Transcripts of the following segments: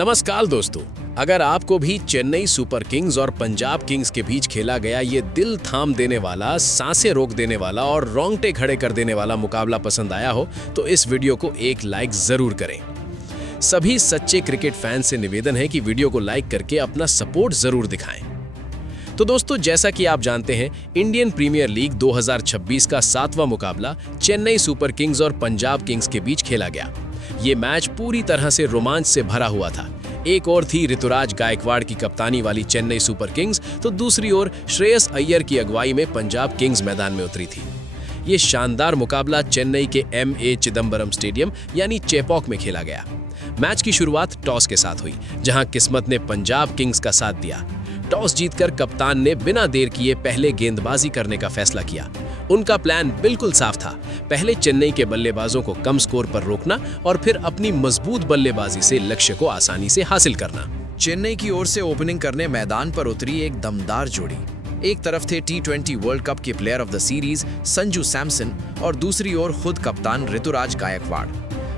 नमस्कार दोस्तों, अगर आपको भी चेन्नई सुपर किंग्स और पंजाब किंग्स के बीच खेला गया ये दिल थाम देने वाला, सांसें रोक देने वाला और रोंगटे खड़े कर देने वाला मुकाबला पसंद आया हो तो इस वीडियो को एक लाइक जरूर करें। सभी सच्चे क्रिकेट फैंस से निवेदन है कि वीडियो को लाइक करके अपना सपोर्ट जरूर दिखाएं। तो दोस्तों, जैसा कि आप जानते हैं, इंडियन प्रीमियर लीग 2026 का 7वां मुकाबला चेन्नई सुपर किंग्स और पंजाब किंग्स के बीच खेला गया। ये मैच पूरी तरह से रोमांच से भरा हुआ था। एक ओर थी ऋतुराज गायकवाड़ की कप्तानी वाली चेन्नई सुपर किंग्स, तो दूसरी ओर श्रेयस अय्यर की अगुवाई में पंजाब किंग्स मैदान में उतरी थी। ये शानदार मुकाबला चेन्नई के M.A. चिदंबरम स्टेडियम यानी चेपॉक में खेला गया। मैच की शुरुआत टॉस के साथ हुई, जहां किस्मत ने पंजाब किंग्स का साथ दिया। टॉस जीतकर कप्तान ने बिना देर किए पहले गेंदबाजी करने का फैसला किया। उनका प्लान बिल्कुल साफ था, पहले चेन्नई के बल्लेबाजों को कम स्कोर पर रोकना और फिर अपनी मजबूत बल्लेबाजी से लक्ष्य को आसानी से हासिल करना। चेन्नई की ओर से ओपनिंग करने मैदान पर उतरी एक दमदार जोड़ी। एक तरफ थे T20 वर्ल्ड कप के player of the series Sanju Samson और दूसरी ओर खुद कप्तान ऋतुराज गायकवाड़।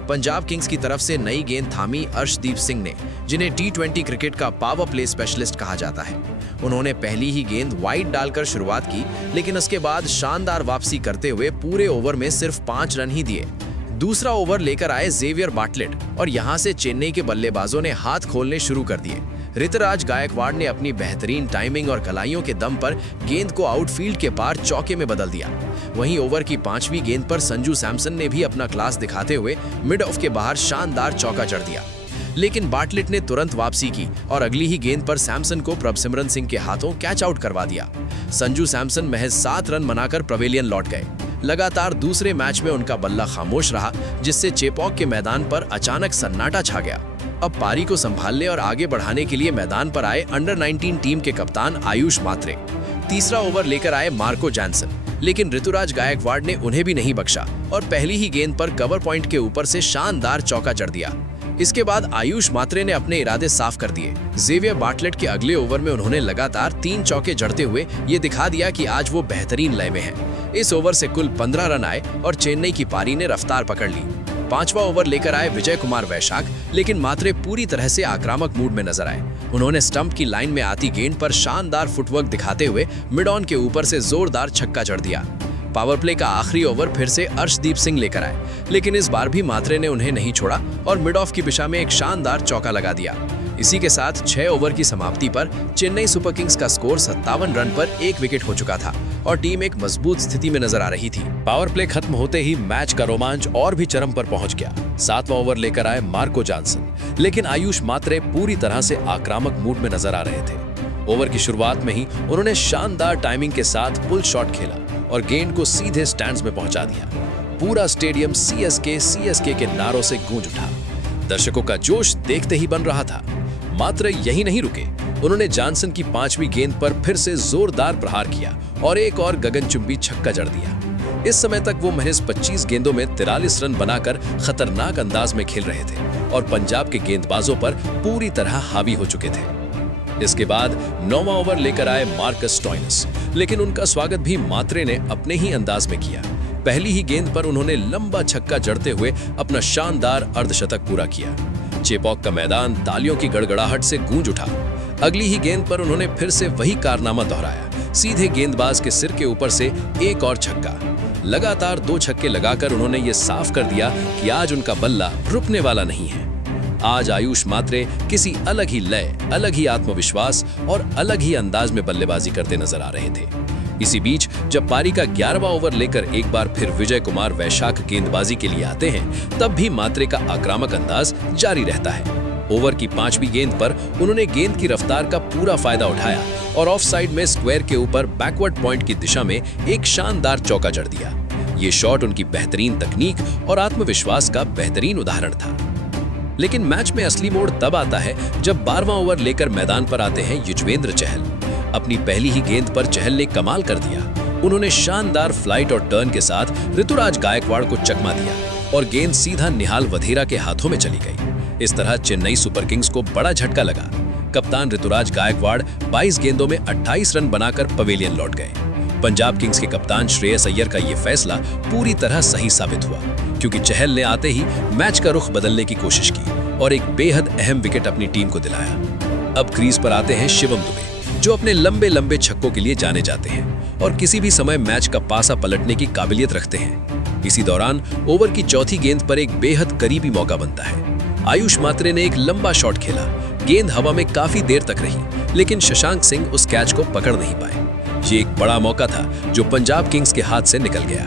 पंजाब किंग्स की तरफ से नई गेंद थामी अर्शदीप सिंह ने, जिन्हें T20 क्रिकेट का पावर प्ले स्पेशलिस्ट कहा जाता है। उन्होंने पहली ही गेंद वाइड डालकर शुरुआत की, लेकिन उसके बाद शानदार वापसी करते हुए पूरे ओवर में सिर्फ 5 रन ही दिए। दूसरा ओवर लेकर आए जेवियर बाटलेट और यहां से चेन्नई के बल्लेबाजों ने हाथ खोलने शुरू कर दिए। ऋतुराज गायकवाड़ ने अपनी बेहतरीन टाइमिंग और कलाइयों के दम पर गेंद को आउटफील्ड के पार चौके में बदल दिया। वहीं ओवर की 5वीं गेंद पर संजू सैमसन ने भी अपना क्लास दिखाते हुए मिड ऑफ के बाहर शानदार चौका जड़ दिया, लेकिन बाटलेट ने तुरंत वापसी की और अगली ही गेंद पर सैमसन को प्रभसिमरन सिंह के हाथों कैच आउट करवा दिया। संजू सैमसन महज 7 रन बनाकर पवेलियन लौट गए। लगातार दूसरे मैच में उनका बल्ला खामोश रहा, जिससे चेपॉक के मैदान पर अचानक सन्नाटा छा गया। अब पारी को संभालने और आगे बढ़ाने के लिए मैदान पर आए अंडर-19 टीम के कप्तान आयुष मात्रे। तीसरा ओवर लेकर आए मार्को जॉनसन, लेकिन ऋतुराज गायकवाड़ ने उन्हें भी नहीं बख्शा और पहली ही गेंद पर कवर पॉइंट के ऊपर से शानदार चौका जड़ दिया। इसके बाद आयुष मात्रे ने अपने इरादे साफ कर दिए। जेवियर बाटलेट के अगले ओवर में उन्होंने लगातार 3 चौके जड़ते हुए ये दिखा दिया कि आज वो बेहतरीन लय में हैं। इस ओवर से कुल 15 रन आए और चेन्नई की पारी ने रफ्तार पकड़ ली। 5वां ओवर लेकर आए विजय कुमार वैशाख, लेकिन मात्रे पूरी तरह से आक्रामक मूड में नजर आए। उन्होंने स्टंप की लाइन में आती गेंद पर शानदार फुटवर्क दिखाते हुए मिड ऑन के ऊपर से जोरदार छक्का जड़ दिया। पावर प्ले का आखिरी ओवर फिर से अर्शदीप सिंह लेकर आए, लेकिन इस बार भी मात्रे ने उन्हें नहीं छोड़ा और मिड ऑफ की दिशा में एक शानदार चौका लगा दिया। इसी के साथ 6 ओवर की समाप्ति पर चेन्नई सुपर किंग्स का स्कोर 57 रन पर 1 विकेट हो चुका था और टीम एक मजबूत स्थिति में नजर आ रही थी। पावर प्ले खत्म होते ही मैच का रोमांच और भी चरम पर पहुंच गया। 7वां ओवर लेकर आए मार्को जॉनसन, लेकिन आयुष मात्रे पूरी तरह से आक्रामक मूड में नजर आ रहे थे। ओवर की शुरुआत में ही उन्होंने शानदार टाइमिंग के साथ पुल शॉट खेला और गेंद को सीधे स्टैंड्स में पहुंचा दिया। पूरा स्टेडियम CSK के नारों से गूंज उठा। दर्शकों का जोश देखते ही बन रहा था। मात्र यही नहीं रुके, उन्होंने जॉनसन की 5वीं गेंद पर फिर से जोरदार प्रहार किया और एक और गगनचुंबी छक्का जड़ दिया। इस समय तक वो महज 25 गेंदों में 43 रन बनाकर खतरनाक अंदाज में खेल रहे थे और पंजाब के गेंदबाजों पर पूरी तरह हावी हो चुके थे। इसके बाद 9वां ओवर लेकर आए मार्कस स्टोइनिस, लेकिन उनका स्वागत भी मात्रे ने अपने ही अंदाज में किया। पहली ही गेंद पर उन्होंने लंबा छक्का जड़ते हुए अपना शानदार अर्धशतक पूरा किया। चेपॉक का मैदान तालियों की गड़गड़ाहट से गूंज उठा। अगली ही गेंद पर उन्होंने फिर से वही कारनामा दोहराया। सीधे गेंदबाज के सिर के ऊपर से एक और छक्का। लगातार 2 छक्के लगाकर उन्होंने ये साफ कर दिया कि आज उनका बल्ला रुकने वाला नहीं है। आज आयुष मात्रे किसी अलग ही लय, अलग ही आत्मविश्वास और अलग ही अंदाज में बल्लेबाजी करते नजर आ रहे थे। इसी बीच जब पारी का 11वां ओवर लेकर एक बार फिर विजय कुमार वैशाख गेंदबाजी के लिए आते हैं, तब भी मात्रे का आक्रामक अंदाज जारी रहता है। ओवर की 5वीं गेंद पर उन्होंने गेंद की रफ्तार का पूरा फायदा उठाया और ऑफ साइड में स्क्वायर के ऊपर बैकवर्ड पॉइंट की दिशा में एक शानदार चौका जड़ दिया। ये शॉट उनकी बेहतरीन तकनीक और आत्मविश्वास का बेहतरीन उदाहरण था। लेकिन मैच में असली मोड़ तब आता है जब 12वां ओवर लेकर मैदान पर आते हैं युजवेंद्र चहल। अपनी पहली ही गेंद पर चहल ने कमाल कर दिया। उन्होंने शानदार फ्लाइट और टर्न के साथ ऋतुराज गायकवाड़ को चकमा दिया और गेंद सीधा निहाल वधेरा के हाथों में चली गई। इस तरह चेन्नई सुपर किंग्स को बड़ा झटका लगा। कप्तान ऋतुराज गायकवाड़ 22 गेंदों में 28 रन बनाकर पवेलियन लौट गए। पंजाब किंग्स के कप्तान श्रेयस अय्यर का ये फैसला पूरी तरह सही साबित हुआ, क्योंकि चहल ने आते ही मैच का रुख बदलने की कोशिश की और एक बेहद अहम विकेट अपनी टीम को दिलाया। अब क्रीज पर आते हैं शिवम दुबे, जो अपने लंबे लंबे छक्कों के लिए जाने जाते हैं और किसी भी समय मैच का पासा पलटने की काबिलियत रखते हैं। इसी दौरान ओवर की चौथी गेंद पर एक बेहद करीबी मौका बनता है। आयुष मात्रे ने एक लंबा शॉट खेला, गेंद हवा में काफी देर तक रही, लेकिन शशांक सिंह उस कैच को पकड़ नहीं पाए। ये एक बड़ा मौका था जो पंजाब किंग्स के हाथ से निकल गया।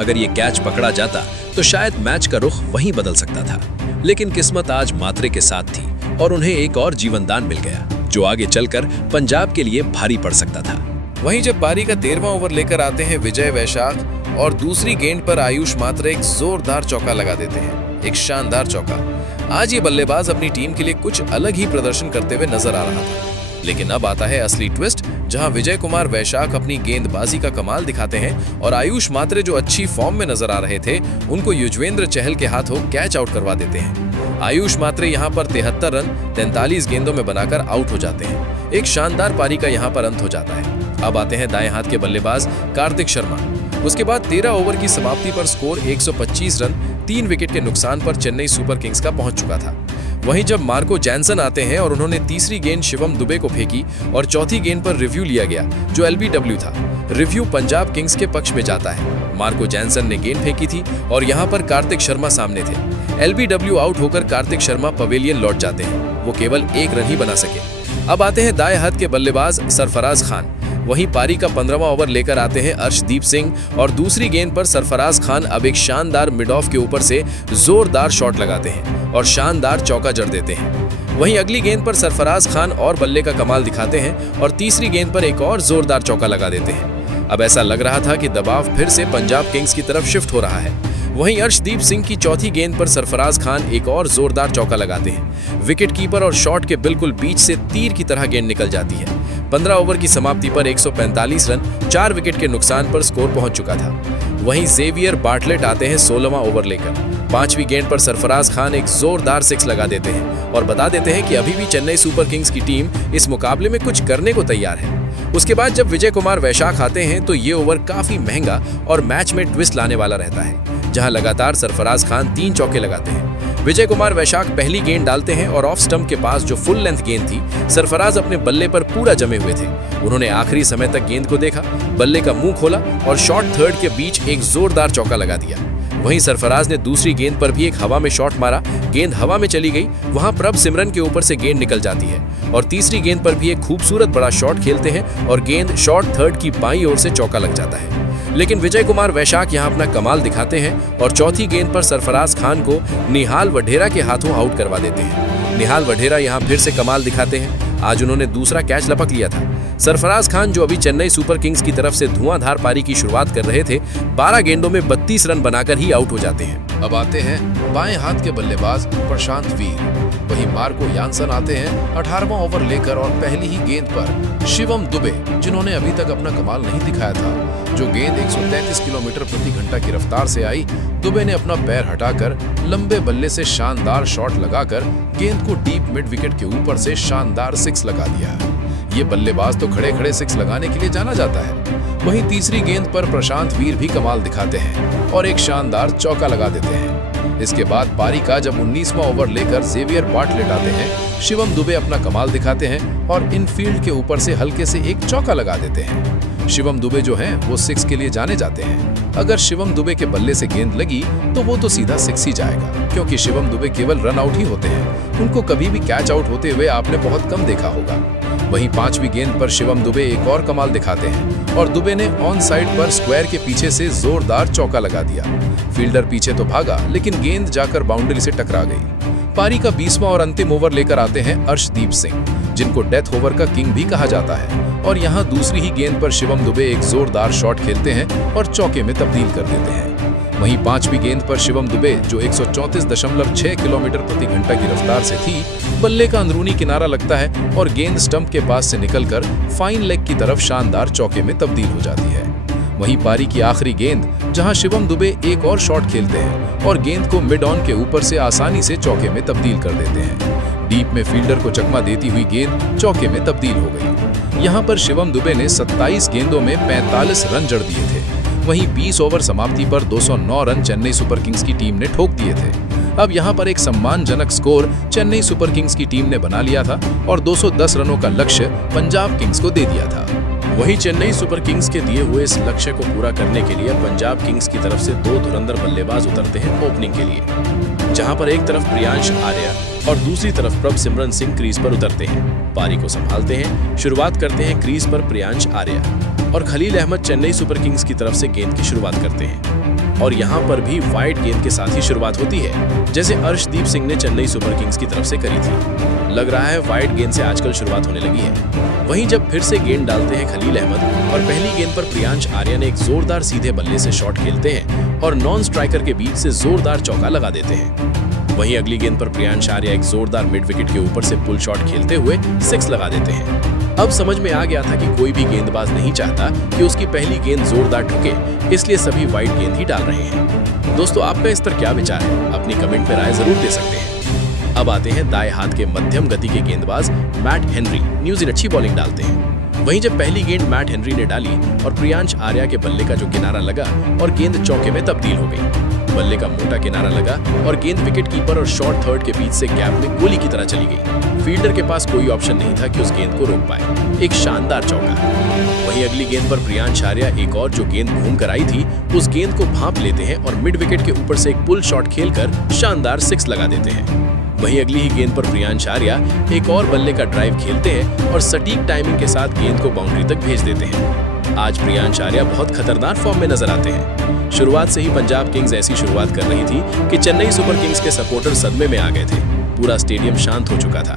अगर ये कैच पकड़ा जाता तो शायद मैच का रुख वहीं बदल सकता था, लेकिन किस्मत आज मात्रे के साथ थी और उन्हें एक और जीवनदान मिल गया, जो आगे चलकर पंजाब के लिए भारी पड़ सकता था। वहीं जब पारी का 13वां ओवर लेकर आते हैं विजय वैशाख और दूसरी गेंद पर आयुष मात्रे एक जोरदार चौका लगा देते हैं, एक शानदार चौका। आज ये बल्लेबाज अपनी टीम के लिए कुछ अलग ही प्रदर्शन करते हुए नजर आ रहा था। लेकिन अब आता है असली ट्विस्ट, जहां विजय कुमार वैशाख अपनी गेंदबाजी का कमाल दिखाते हैं और आयुष मात्रे जो अच्छी फॉर्म में नजर आ रहे थे, उनको युजवेंद्र चहल के हाथों कैच आउट करवा देते हैं। आयुष मात्रे यहां पर 73 रन 43 गेंदों में बनाकर आउट हो जाते हैं। एक शानदार पारी का यहां पर अंत हो जाता है। अब आते हैं दाएं हाथ के बल्लेबाज कार्तिक शर्मा। उसके बाद 13 ओवर की समाप्ति पर स्कोर 125 रन 3 विकेट के नुकसान पर चेन्नई सुपर किंग्स का पहुंच चुका था। वहीं जब मार्को जैनसन आते हैं और उन्होंने तीसरी गेंद शिवम दुबे को फेंकी और चौथी गेंद पर रिव्यू लिया गया, जो LBW था। रिव्यू पंजाब किंग्स के पक्ष में जाता है। मार्को जैनसन ने गेंद फेंकी थी और यहां पर कार्तिक शर्मा सामने थे। LBW आउट होकर कार्तिक शर्मा पवेलियन लौट जाते हैं। वो केवल 1 रन ही बना सके। अब आते हैं दाएं हाथ के बल्लेबाज सरफराज खान। वहीं पारी का 15वां ओवर लेकर आते हैं अर्शदीप सिंह और दूसरी गेंद पर सरफराज खान अब एक शानदार मिड ऑफ के ऊपर से जोरदार शॉट लगाते हैं और शानदार चौका जड़ देते हैं। वहीं अगली गेंद पर सरफराज खान और बल्ले का कमाल दिखाते हैं और तीसरी गेंद पर एक और जोरदार चौका लगा देते हैं। अब ऐसा लग रहा था कि दबाव फिर से पंजाब किंग्स की तरफ शिफ्ट हो रहा है। वहीं अर्शदीप सिंह की चौथी गेंद पर सरफराज खान एक और जोरदार चौका लगाते हैं। विकेट कीपर और शॉट के बिल्कुल बीच से तीर की तरह गेंद निकल जाती है। 15 ओवर की समाप्ति पर 145 रन 4 विकेट के नुकसान पर स्कोर पहुंच चुका था। वहीं जेवियर बार्टलेट आते हैं 16वां ओवर लेकर। 5वीं गेंद पर सरफराज खान एक जोरदार 6 लगा देते हैं और बता देते हैं कि अभी भी चेन्नई सुपर किंग्स की टीम इस मुकाबले में कुछ करने को तैयार है। उसके बाद जब विजय कुमार वैशाख आते हैं तो ये ओवर काफी महंगा और मैच में ट्विस्ट लाने वाला रहता है, जहां लगातार सरफराज खान 3 चौके लगाते हैं। विजय कुमार वैशाख पहली गेंद डालते हैं और ऑफ स्टंप के पास जो फुल लेंथ गेंद थी, सरफराज अपने बल्ले पर पूरा जमे हुए थे। उन्होंने आखिरी समय तक गेंद को देखा, बल्ले का मुंह खोला और शॉर्ट थर्ड के बीच एक जोरदार चौका लगा दिया। वहीं सरफराज ने दूसरी गेंद पर भी एक हवा में शॉट मारा, गेंद हवा में चली गई, वहां प्रभ सिमरन के ऊपर से गेंद निकल जाती है और तीसरी गेंद पर भी एक खूबसूरत बड़ा शॉट खेलते हैं और गेंद शॉर्ट थर्ड की बाईं ओर से चौका लग जाता है। लेकिन विजय कुमार वैशाख यहां अपना कमाल दिखाते हैं और चौथी गेंद पर सरफराज खान को निहाल वढेरा के हाथों आउट करवा देते हैं। निहाल वढेरा यहां फिर से कमाल दिखाते हैं। आज उन्होंने दूसरा कैच लपक लिया था। सरफराज खान, जो अभी चेन्नई सुपर किंग्स की तरफ से धुआंधार पारी की शुरुआत कर रहे थे, 12 गेंदों में 32 रन बनाकर ही आउट हो जाते हैं। अब आते हैं बाएं हाथ के बल्लेबाज प्रशांत वीर। वहीं मार्को यानसन आते हैं 18वां ओवर लेकर और पहली ही गेंद पर शिवम दुबे, जिन्होंने अभी तक अपना कमाल नहीं दिखाया था। जो गेंद 133 किलोमीटर प्रति घंटा की रफ्तार से आई, दुबे ने अपना पैर हटाकर लंबे बल्ले से शानदार शॉट लगाकर गेंद को डीप मिड विकेट के ऊपर से शानदार 6 लगा दिया। ये बल्लेबाज तो खड़े खड़े 6 लगाने के लिए जाना जाता है। वहीं तीसरी गेंद पर प्रशांत वीर भी कमाल दिखाते हैं और एक शानदार चौका लगा देते हैं। इसके बाद पारी का जब 19वां ओवर लेकर जेवियर बार्टलेट आते हैं, शिवम दुबे अपना कमाल दिखाते हैं और इनफील्ड के ऊपर से हल्के से एक चौका लगा देते हैं। शिवम दुबे जो हैं वो 6 के लिए जाने जाते हैं। अगर शिवम दुबे के बल्ले से गेंद लगी तो वो तो सीधा 6 ही जाएगा, क्योंकि शिवम दुबे केवल रन आउट ही होते हैं। उनको कभी भी कैच आउट होते हुए आपने बहुत कम देखा होगा। वहीं 5वीं गेंद पर शिवम दुबे एक और कमाल दिखाते हैं और दुबे ने ऑन साइड पर स्क्वायर के पीछे से जोरदार चौका लगा दिया। फील्डर पीछे तो भागा, लेकिन गेंद जाकर बाउंड्री से टकरा गई। पारी का 20वां और अंतिम ओवर लेकर आते हैं अर्शदीप सिंह, जिनको डेथ ओवर का किंग भी कहा जाता है। और यहाँ दूसरी ही गेंद पर शिवम दुबे एक जोरदार शॉट खेलते हैं और चौके में तब्दील कर देते हैं। वहीं 5वीं गेंद पर शिवम दुबे, जो 134.6 किलोमीटर प्रति घंटा की रफ्तार से थी, बल्ले का अंदरूनी किनारा लगता है और गेंद स्टंप के पास से निकलकर फाइन लेग की तरफ शानदार चौके में तब्दील हो जाती है। वहीं पारी की आखिरी गेंद, जहां शिवम दुबे एक और शॉट खेलते हैं और गेंद को मिड ऑन के ऊपर से आसानी से चौके में तब्दील कर देते हैं। डीप में फील्डर को चकमा देती हुई गेंद चौके में तब्दील हो गई। यहां पर शिवम दुबे ने 27 गेंदों में 45 रन जड़ दिए थे। वहीं 20 ओवर समाप्ति पर 209 रन चेन्नई सुपर किंग्स की टीम ने ठोक दिए थे। अब यहाँ पर एक सम्मानजनक स्कोर चेन्नई सुपर किंग्स की टीम ने बना लिया था और 210 रनों का लक्ष्य पंजाब किंग्स को दे दिया था। वहीं चेन्नई सुपर किंग्स के दिए हुए इस लक्ष्य को पूरा करने के लिए पंजाब किंग्स की तरफ से 2 धुरंधर बल्लेबाज उतरते हैं ओपनिंग के लिए, जहां पर एक तरफ प्रियांश आर्या और दूसरी तरफ प्रभसिमरन सिंह क्रीज पर उतरते हैं। पारी को संभालते हैं। शुरुआत करते हैं क्रीज पर प्रियांश आर्या और खलील अहमद चेन्नई सुपर किंग्स की तरफ से गेंद की शुरुआत करते हैं और यहाँ पर भी वाइड गेंद के साथ ही शुरुआत होती है, जैसे अर्शदीप सिंह ने चेन्नई सुपर किंग्स की तरफ से करी थी। लग रहा है वाइड गेंद से आजकल शुरुआत होने लगी है। वहीं जब फिर से गेंद डालते हैं खलील अहमद और पहली गेंद पर प्रियांश आर्या ने एक जोरदार सीधे बल्ले से शॉट खेलते हैं और नॉन स्ट्राइकर के बीच से जोरदार चौका लगा देते हैं। वहीं अगली गेंद पर प्रियांश आर्या एक जोरदार मिड विकेट के ऊपर से पुल शॉट खेलते हुए 6 लगा देते हैं। अब समझ में आ गया था कि कोई भी गेंदबाज नहीं चाहता कि उसकी पहली गेंद जोरदार ठुके, इसलिए सभी वाइड गेंद ही डाल रहे हैं। दोस्तों, आपका इस पर क्या विचार है? अपनी कमेंट में राय जरूर दे सकते हैं। अब आते हैं दाएं हाथ के मध्यम गति के गेंदबाज मैट हेनरी। न्यूजीलैंड अच्छी बॉलिंग डालते हैं। वहीं जब पहली गेंद मैट हेनरी ने डाली और प्रियांश आर्या के बल्ले का जो किनारा लगा और गेंद चौके में तब्दील हो गई। बल्ले का मोटा किनारा लगा और गेंद विकेट कीपर और शॉर्ट थर्ड के बीच से गैप में गोली की तरह चली गई। फील्डर के पास कोई ऑप्शन नहीं था कि उस गेंद को रोक पाए। एक शानदार चौका। वहीं अगली गेंद पर प्रियांश आर्या एक और जो गेंद घूम कर आई थी, उस गेंद को भांप लेते हैं और मिड विकेट के ऊपर से एक पुल शॉट खेलकर शानदार 6 लगा देते हैं। वहीं अगली ही गेंद पर प्रियांश आर्या एक और बल्ले का ड्राइव खेलते हैं और सटीक टाइमिंग के साथ गेंद को बाउंड्री तक भेज देते हैं। आज प्रियांश आर्या बहुत खतरनाक फॉर्म में नजर आते हैं। शुरुआत से ही पंजाब किंग्स ऐसी शुरुआत कर रही थी कि चेन्नई सुपर किंग्स के सपोर्टर सदमे में आ गए थे। पूरा स्टेडियम शांत हो चुका था।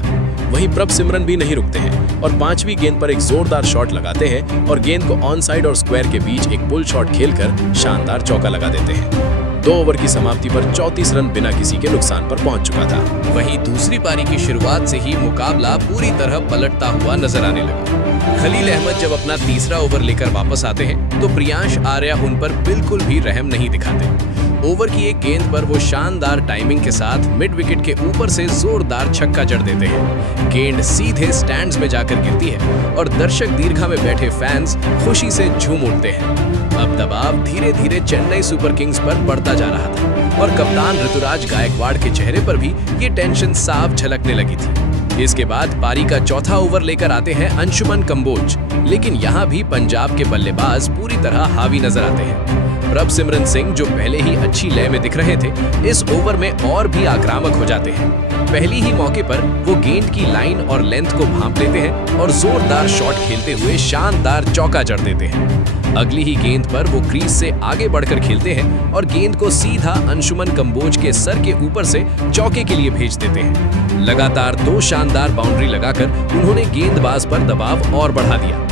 वहीं प्रभसिमरन भी नहीं रुकते हैं और 5वीं गेंद पर एक जोरदार शॉट लगाते हैं और गेंद को ऑन साइड और स्क्वायर के बीच एक पुल शॉट खेलकर शानदार चौका लगा देते हैं। 2 ओवर की समाप्ति पर 34 रन बिना किसी के नुकसान पर पहुंच चुका था। वहीं दूसरी पारी की शुरुआत से ही मुकाबला पूरी तरह पलटता हुआ नजर आने लगा। खलील अहमद जब अपना तीसरा ओवर लेकर वापस आते हैं तो प्रियांश आर्या उन पर बिल्कुल भी रहम नहीं दिखाते। ओवर की एक गेंद पर वो शानदार टाइमिंग के साथ मिड विकेट के ऊपर से जोरदार छक्का जड़ देते हैं। गेंद सीधे स्टैंड्स में जाकर गिरती है और दर्शक दीर्घा में बैठे फैंस खुशी से झूम उठते हैं। अब दबाव धीरे धीरे चेन्नई सुपर किंग्स पर बढ़ता जा रहा था और कप्तान ऋतुराज गायकवाड़ के चेहरे पर भी ये टेंशन साफ झलकने लगी थी। इसके बाद पारी का चौथा ओवर लेकर आते हैं अंशुमन कंबोज, लेकिन यहाँ भी पंजाब के बल्लेबाज पूरी तरह हावी नजर आते हैं। प्रभसिमरन सिंह जो पहले ही अच्छी लय में दिख रहे थे, इस ओवर में और भी आक्रामक हो जाते हैं। पहली ही मौके पर वो गेंद की लाइन और लेंथ को भांप लेते हैं और जोरदार शॉट खेलते हुए शानदार चौका जड़ देते हैं। अगली ही गेंद पर वो क्रीज से आगे बढ़कर खेलते हैं और गेंद को सीधा अंशुमन कंबोज के सर के ऊपर से चौके के लिए भेज देते हैं। लगातार 2 शानदार बाउंड्री लगाकर उन्होंने गेंदबाज पर दबाव और बढ़ा दिया।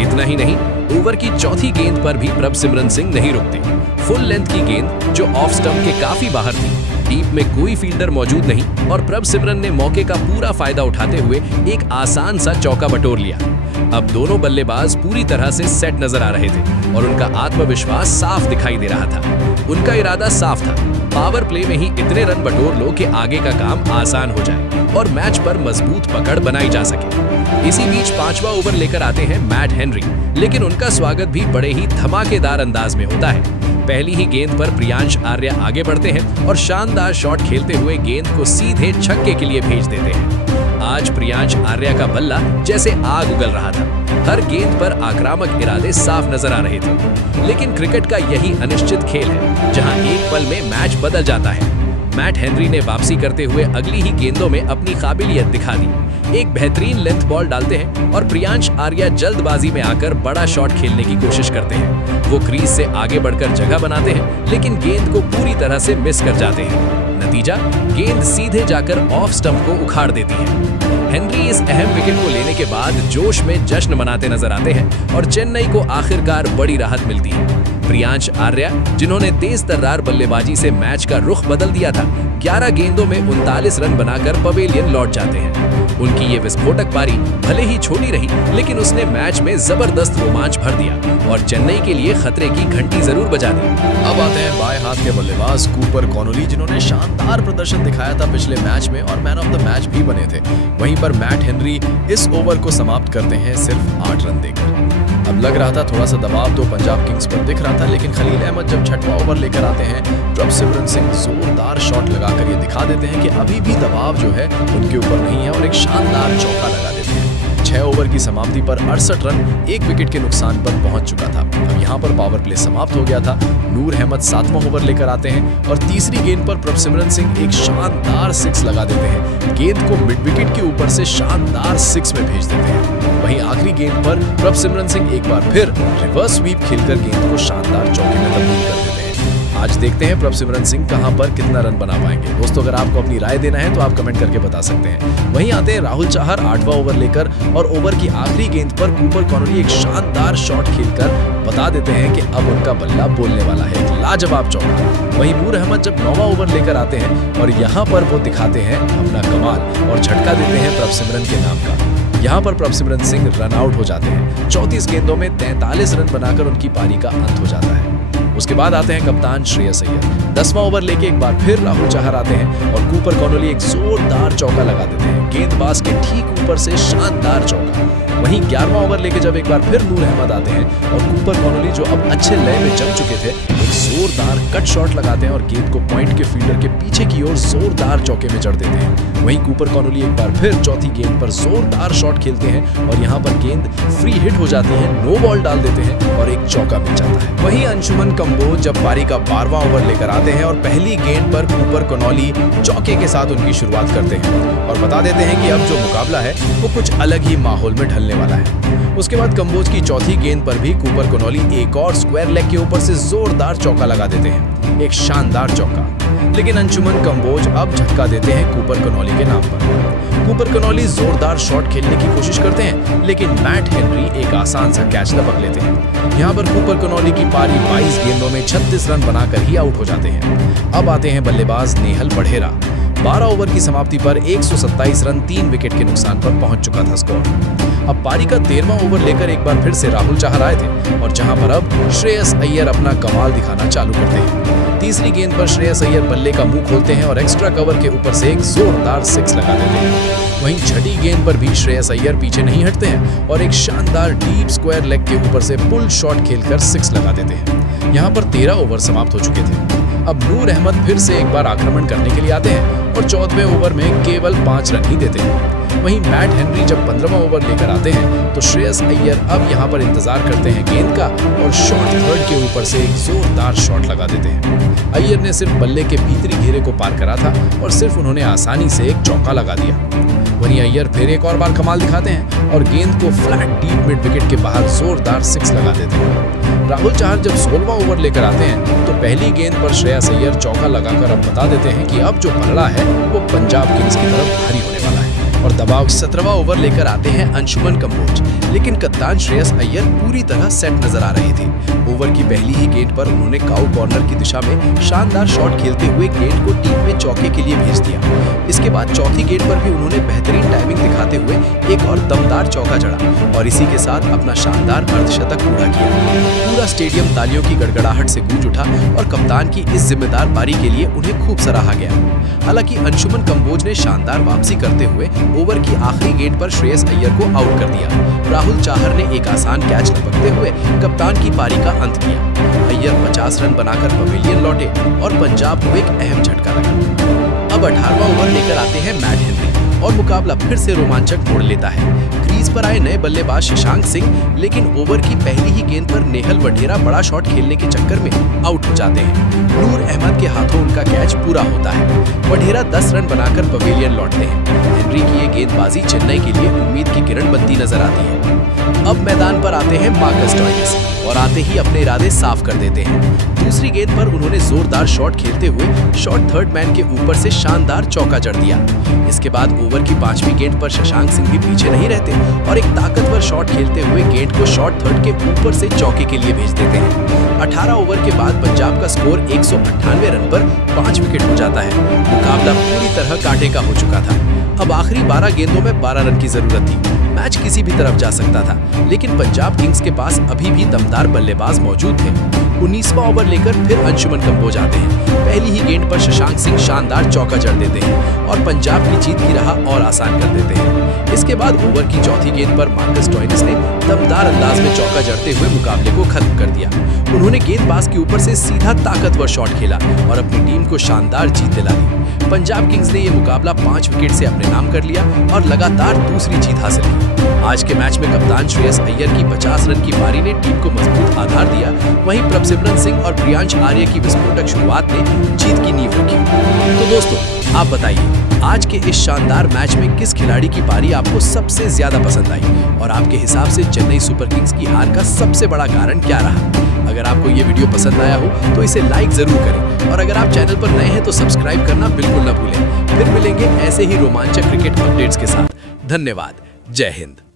इतना ही नहीं, ओवर की चौथी गेंद पर भी प्रभसिमरन सिंह नहीं रुकते। फुल लेंथ की गेंद जो ऑफ स्टंप के काफी बाहर थी, डीप में कोई फील्डर मौजूद नहीं और प्रभसिमरन ने मौके का पूरा फायदा उठाते हुए एक आसान सा चौका बटोर लिया। अब दोनों बल्लेबाज पूरी तरह से सेट नजर आ रहे थे और उनका आत्मविश्वास साफ दिखाई दे रहा था। उनका इरादा साफ था, पावर प्ले में ही इतने रन बटोर लो कि आगे का काम आसान हो जाए और मैच पर मजबूत पकड़ बनाई जा सके। इसी बीच 5वां ओवर लेकर आते हैं मैट हेनरी, लेकिन उनका स्वागत भी बड़े ही धमाकेदार अंदाज में होता है। पहली ही गेंद पर प्रियांश आर्या आगे बढ़ते हैं और शानदार शॉट खेलते हुए गेंद को सीधे छक्के के लिए भेज देते हैं। आज प्रियांश आर्या का बल्ला जैसे आग उगल रहा था। हर गेंद पर आक्रामक इरादे साफ नजर आ रहे थे। लेकिन क्रिकेट का यही अनिश्चित खेल है जहां एक पल में मैच बदल जाता है। मैट हेनरी ने वापसी करते हुए अगली ही गेंदों में अपनी काबिलियत दिखा दी। एक बेहतरीन लेंथ बॉल डालते हैं और प्रियांश आर्या जल्दबाजी में आकर बड़ा शॉट खेलने की कोशिश करते हैं। वो क्रीज से आगे बढ़कर जगह बनाते हैं, लेकिन गेंद को पूरी तरह से मिस कर जाते हैं। नतीजा, गेंद सीधे जाकर ऑफ स्टंप को उखाड़ देती है। हेनरी इस अहम विकेट को लेने के बाद जोश में जश्न मनाते नजर आते हैं और चेन्नई को आखिरकार बड़ी राहत मिलती है। प्रियांश आर्या, जिन्होंने तेज तर्रार बल्लेबाजी से मैच का रुख बदल दिया था, 11 गेंदों में 39 रन बनाकर पवेलियन लौट जाते हैं। उनकी ये विस्फोटक पारी भले ही छोटी रही, लेकिन उसने मैच में जबरदस्त रोमांच भर दिया और चेन्नई के लिए खतरे की घंटी जरूर बजा दी। अब आते हैं बाएं हाथ के बल्लेबाज कूपर कॉनोली, जिन्होंने शानदार प्रदर्शन दिखाया था पिछले मैच में और मैन ऑफ द मैच भी बने थे। वहीं पर मैट हेनरी इस ओवर को समाप्त करते हैं सिर्फ 8 रन देकर। अब लग रहा था थोड़ा सा दबाव तो पंजाब किंग्स पर दिख रहा था, लेकिन खलील अहमद जब छठवां ओवर लेकर आते हैं, प्रभसिमरन सिंह जोरदार शॉट लगाकर ये दिखा देते हैं कि अभी भी दबाव जो है उनके ऊपर नहीं है और एक शानदार चौका लगा देते हैं। 6 ओवर की समाप्ति पर 68 रन 1 विकेट के नुकसान पर पहुंच चुका था। अब यहाँ पर पावर प्ले समाप्त हो गया था। नूर अहमद 7वां ओवर लेकर आते हैं और तीसरी गेंद पर प्रभसिमरन सिंह एक शानदार 6 लगा देते हैं। गेंद को मिड विकेट के ऊपर से शानदार 6 में भेज देते हैं। वहीं आखिरी गेंद पर प्रभसिमरन सिंह एक बार फिर रिवर्स स्वीप खेलकर गेंद को शानदार चौके में तब्दील कर देते हैं। आज देखते हैं प्रभसिमरन सिंह कहां पर कितना रन बना पाएंगे। दोस्तों, अगर आपको अपनी राय देना है तो आप कमेंट करके बता सकते हैं। वहीं आते हैं राहुल चाहर 8वां ओवर लेकर और ओवर की आखिरी गेंद पर कूपर कॉनोली एक शानदार शॉट खेलकर बता देते हैं कि अब उनका बल्ला बोलने वाला है, एक लाजवाब चौका। वहीं नूर अहमद जब 9वां ओवर लेकर आते हैं और यहाँ पर वो दिखाते हैं अपना कमाल और झटका देते हैं प्रभसिमरन के नाम का। यहाँ पर प्रभसिमरन सिंह रन आउट हो जाते हैं। 34 गेंदों में 43 रन बनाकर उनकी पारी का अंत हो जाता है। उसके बाद आते हैं कप्तान श्रेयस अय्यर। 10वां ओवर लेके एक बार फिर राहुल चाहर आते हैं और कूपर कॉनोली एक जोरदार चौका लगा देते हैं, गेंदबाज के ठीक ऊपर से शानदार चौका। वहीं 11वां ओवर लेके जब एक बार फिर नूर अहमद आते हैं और कूपर कॉनोली जो अब अच्छे लय में जम चुके थे, एक जोरदार कट शॉट लगाते हैं और गेंद को पॉइंट के फील्डर के पीछे की ओर जोरदार चौके में जड़ देते हैं। वहीं कूपर कॉनोली एक बार फिर चौथी गेंद पर जोरदार शॉट खेलते हैं और यहाँ पर गेंद फ्री हिट हो जाती है, नो बॉल डाल देते हैं और एक चौका मिल जाता है। वहीं अंशुमन कंबोज जब पारी का 12वां ओवर लेकर आते हैं और पहली गेंद पर कूपर कॉनोली चौके के साथ उनकी शुरुआत करते हैं और बता देते हैं कि अब जो मुकाबला है वो कुछ अलग ही माहौल में ढलने वाला है। उसके बाद कंबोज की चौथी गेंद पर भी कूपर कॉनोली एक और स्क्वायर लेग के ऊपर से जोरदार चौका लगा देते हैं, एक शानदार चौका। लेकिन अंशुमन कंबोज अब झटका देते हैं कूपर कॉनोली के नाम पर। कूपर कॉनोली जोरदार शॉट खेलने की कोशिश करते हैं, लेकिन मैट हेनरी एक आसान सा कैच लपक लेते हैं। यहाँ पर कूपर कॉनोली की पारी 22 गेंदों में 36 रन बनाकर ही आउट हो जाते हैं। अब आते हैं बल्लेबाज नेहल बढ़ेरा। 12 ओवर की समाप्ति पर 127 रन 3 विकेट के नुकसान पर पहुंच चुका था स्कोर। अब पारी का 13वां ओवर लेकर एक बार फिर से राहुल चाहर आए थे और जहां पर अब श्रेयस अय्यर अपना कमाल दिखाना चालू करते हैं। तीसरी गेंद पर श्रेयस अय्यर बल्ले का मुंह खोलते हैं और एक्स्ट्रा कवर के ऊपर से एक जोरदार 6 लगा देते हैं। वहीं छठी गेंद पर भी श्रेयस अय्यर पीछे नहीं हटते हैं और एक शानदार डीप स्क्वायर लेग के ऊपर से पुल शॉट खेलकर 6 लगा देते हैं। यहाँ पर 13 ओवर समाप्त हो चुके थे। अब नूर अहमद फिर से एक बार आक्रमण करने के लिए आते हैं और 14वें ओवर में केवल 5 रन ही देते हैं। वहीं मैट हेनरी जब 15वां ओवर लेकर आते हैं तो श्रेयस अय्यर अब यहाँ पर इंतजार करते हैं गेंद का और शॉर्ट थर्ड के ऊपर से एक जोरदार शॉट लगा देते हैं। अय्यर ने सिर्फ बल्ले के भीतरी घेरे को पार करा था और सिर्फ उन्होंने आसानी से एक चौका लगा दिया। वहीं अय्यर फिर एक और बार कमाल दिखाते हैं और गेंद को फ्लैट डीप मिड विकेट के बाहर जोरदार 6 लगा देते हैं। राहुल चाहर जब 16वां ओवर लेकर आते हैं तो पहली गेंद पर श्रेयस अय्यर चौका लगाकर अब बता देते हैं कि अब जो पलड़ा है वो पंजाब किंग्स की तरफ भारी होने वाला है और दबाव। 17वां ओवर लेकर आते हैं अंशुमन कंबोज, लेकिन कप्तान श्रेयस अय्यर पूरी तरह सेट नजर आ रहे थे। ओवर की पहली ही गेंद पर उन्होंने काउ कॉर्नर की दिशा में शानदार शॉट खेलते हुए गेंद को टीम में चौके के लिए भेज दिया। इसके बाद चौथी गेंद पर भी उन्होंने बेहतरीन टाइमिंग दिखाते हुए एक और दमदार चौका जड़ा और इसी के साथ अपना शानदार अर्धशतक पूरा किया। पूरा स्टेडियम तालियों की गड़गड़ाहट से गूंज उठा और कप्तान की इस जिम्मेदार पारी के लिए उन्हें खूब सराहा गया। हालांकि अंशुमन कंबोज ने शानदार वापसी करते हुए ओवर की आखिरी गेंद पर श्रेयस अय्यर को आउट कर दिया। राहुल चाहर ने एक आसान कैच लपकते हुए कप्तान की पारी का अंत किया। अय्यर 50 रन बनाकर पवेलियन लौटे और पंजाब को एक अहम झटका लगा। अब 18वां ओवर लेकर आते हैं मैट हेनरी और मुकाबला फिर से रोमांचक मोड़ लेता है। क्रीज पर आए नए बल्लेबाज शशांक सिंह लेकिन ओवर की पहली ही गेंद पर नेहल बढ़ेरा बड़ा शॉट खेलने के चक्कर में आउट हो जाते हैं। नूर अहमद के हाथों उनका कैच पूरा होता है। बढ़ेरा 10 रन बनाकर पवेलियन लौटते हैं। हेनरी की ये गेंदबाजी चेन्नई के लिए उम्मीद की किरण बनती नजर आती है। अब मैदान पर आते हैं मार्कस स्टोइनिस और आते ही अपने इरादे साफ कर देते हैं। दूसरी गेंद पर उन्होंने जोरदार शॉट खेलते हुए शॉट थर्ड मैन के ऊपर से शानदार चौका जड़ दिया। इसके बाद ओवर की 5वीं गेंद पर शशांक सिंह भी पीछे नहीं रहते और एक ताकतवर शॉट खेलते हुए गेंद को शॉट थर्ड के ऊपर से चौके के लिए भेज देते हैं। 18 ओवर के बाद पंजाब का स्कोर 198 रन पर 5 विकेट हो जाता है। मुकाबला पूरी तरह कांटे का हो चुका था। अब आखिरी 12 गेंदों में 12 रन की जरूरत थी। मैच किसी भी तरफ जा सकता था, लेकिन पंजाब किंग्स के पास अभी भी दमदार बल्लेबाज मौजूद थे। 19वां ओवर लेकर फिर अंशुमन कंबोज आते हैं। पहली ही गेंद पर शशांक सिंह शानदार चौका जड़ देते हैं और पंजाब की जीत की राह और आसान कर देते हैं। इसके बाद ओवर की चौथी गेंद पर मार्कस स्टोइनिस ने दमदार अंदाज में चौका जड़ते हुए मुकाबले को खत्म कर दिया। उन्होंने गेंदबाज के ऊपर से सीधा ताकतवर शॉट खेला और अपनी टीम को शानदार जीत दिला दी। पंजाब किंग्स ने यह मुकाबला 5 विकेट से अपने नाम कर लिया और लगातार दूसरी जीत हासिल की। आज के मैच में कप्तान श्रेयस अय्यर की 50 रन की पारी ने टीम को मजबूत आधार दिया। वहीं प्रभसिमरन सिंह और प्रियांश आर्य की विस्फोटक शुरुआत ने जीत की नींव रखी। तो दोस्तों, आप बताइए आज के इस शानदार मैच में किस खिलाड़ी की पारी आपको सबसे ज्यादा पसंद आई और आपके हिसाब से चेन्नई सुपर किंग्स की हार का सबसे बड़ा कारण क्या रहा? अगर आपको ये वीडियो पसंद आया हो तो इसे लाइक जरूर करें और अगर आप चैनल पर नए हैं तो सब्सक्राइब करना बिल्कुल न भूलें। फिर मिलेंगे ऐसे ही रोमांचक क्रिकेट अपडेट्स के साथ। धन्यवाद। जय हिंद।